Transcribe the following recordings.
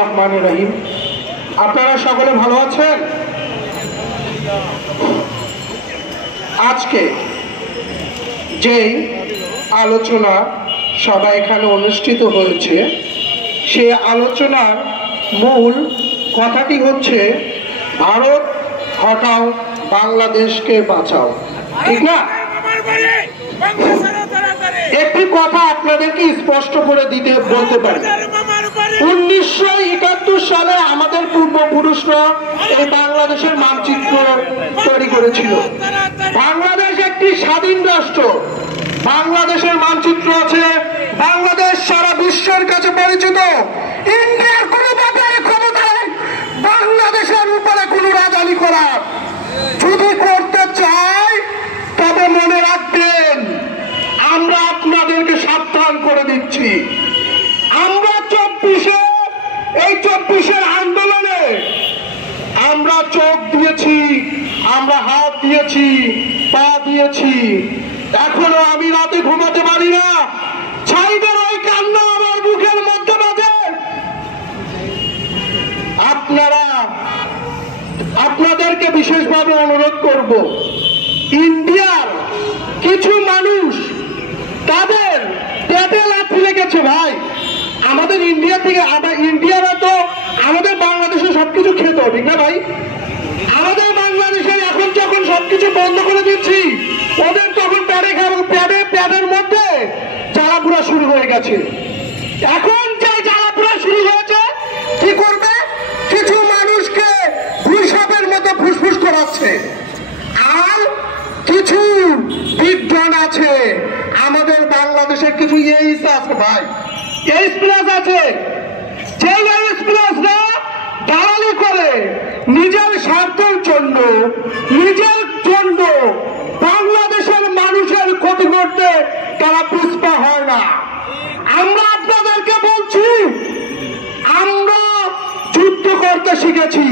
রহমানির রহিম। আপনারা সকলে ভালো আছেন? আজকে যেই আলোচনা সভা এখানে অনুষ্ঠিত হয়েছে, সে আলোচনার মূল কথাটি হচ্ছে ভারত হটাও, বাংলাদেশকে বাঁচাও। ঠিক না? একটি কথা আপনাদেরকে স্পষ্ট করে বলতে পারি, 1971 সালে আমাদের পূর্বপুরুষরা এই বাংলাদেশের মানচিত্র তৈরি করেছিল। বাংলাদেশ একটি স্বাধীন রাষ্ট্র। বাংলাদেশের মানচিত্র আছে। বাংলাদেশ সারা বিশ্বের কাছে পরিচিত। ইন্ডিয়ার কোনো ব্যাপারে ক্ষমতায় বাংলাদেশের উপরে কোনো রাজধানী করা যদি করতে চায়, তবে মনে রাখবেন, আমরা আপনাদেরকে সাবধান করে দিচ্ছি। আমরা 24-এর আন্দোলনে আমরা চোখ দিয়েছি, আমরা হাত দিয়েছি, পা দিয়েছি। এখনো আমি রাতে ঘুমাতে পারি না, ছাইদের ওই কান্না আমার বুকের মধ্যে বাজে। আপনাদেরকে বিশেষভাবে অনুরোধ করব, ইন্ডিয়ার কিছু মানুষ তাদের পেটে লাথি লেগেছে। ভাই, আমাদের ইন্ডিয়া থেকে ইন্ডিয়ারা তো আমাদের বাংলাদেশে সবকিছু খেত, ঠিক না ভাই? আমাদের বাংলাদেশে এখন যখন সবকিছু বন্ধ করে দিচ্ছি, ওদের তখন প্যাডের মধ্যে জ্বালাপোড়া শুরু হয়ে গেছে। এখন যে জ্বালাপোড়া শুরু হয়েছে, কি করবে? কিছু মানুষকে ভুঁইসাপের মতো ফুসফুস করাচ্ছে। আর কিছু বিজ্ঞান আছে, আমাদের বাংলাদেশের কিছু এইস আছে ভাই, এইস প্লাস আছে, যে এইস প্লাসরা দালালি করে নিজের স্বার্থের জন্য, বাংলাদেশের মানুষের ক্ষতি করতে তারা পিছপা হয় না। আমরা আপনাদেরকে বলছি, আমরা যুদ্ধ করতে শিখেছি।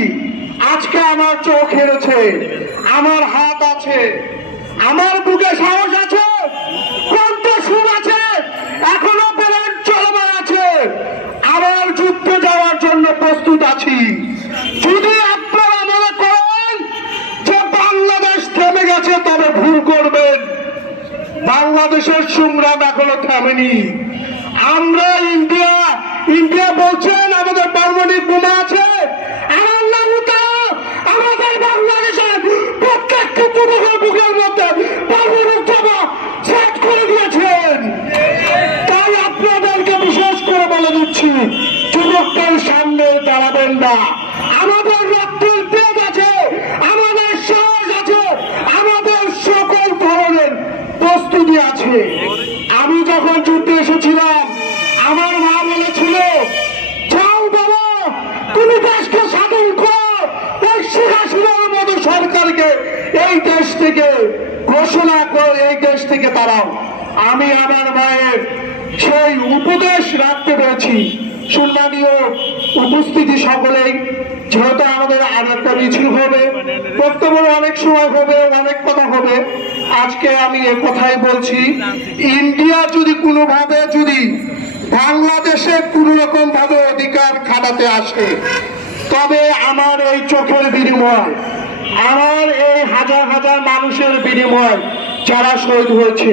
আজকে আমার চোখ হেরেছে, আমার হাত আছে, আমার বুকে সাহস আছে, কণ্ঠে সুর আছে, এখনো প্রাণ চলমান আছে। আমার যুদ্ধে যাওয়ার জন্য প্রস্তুত আছি। যদি আপনারা মনে করেন যে বাংলাদেশ থেমে গেছে, তবে ভুল করবেন। বাংলাদেশের সংগ্রাম এখনো থামেনি। আমরা ইন্ডিয়া বলছেন আমাদের পারমাণবিক বোমা আছে। আমাদের বাংলাদেশের প্রত্যেকটি বুকের মধ্যে পারমাণবিক বোমা সেট করে দিয়েছেন। তাই আপনাদেরকে বিশেষ করে বলে দিচ্ছি, যুবকদের সামনে দাঁড়াবেন না। আমাদের রক্তের তেজ আছে, আমাদের সাহস আছে, আমাদের সকল ধরনের প্রস্তুতি আছে। আমি যখন যুদ্ধে এসেছিলাম, আমার মা বলেছিল, যাও বাবা, তুমি দেশকে স্বাধীন করো, এই শেখ হাসিনার মতো সরকারকে এই দেশ থেকে ঘোষণা করে এই দেশ থেকে তাড়াও। আমি আমার মায়ের সেই উপদেশ রাখতে পেরেছি। সম্মানীয় উপস্থিতি সকলেই, যেহেতু আমাদের আর একটা মিছিল হবে, বক্তব্য অনেক সময় হবে, অনেক কথা হবে, আজকে আমি এ কথাই বলছি, ইন্ডিয়া যদি কোনোভাবে যদি বাংলাদেশে কোন রকম ভাবে অধিকার খাটাতে আসে, তবে আমার এই চোখের বিনিময়, আমার এই হাজার হাজার মানুষের বিনিময় যারা শহীদ হয়েছে,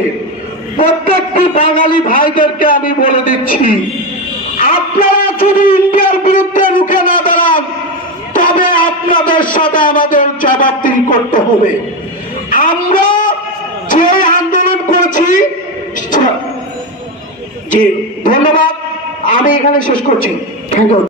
প্রত্যেকটি বাঙালি ভাইদেরকে আমি বলে দিচ্ছি, আপনারা যদি ইন্ডিয়ার বিরুদ্ধে রুখে না দাঁড়ান, তবে আপনাদের সাথে আমাদের জবাবদিহি করতে হবে। আমরা যে আন্দোলন করেছি, জি ধন্যবাদ, আমি এখানে শেষ করছি। Thank you.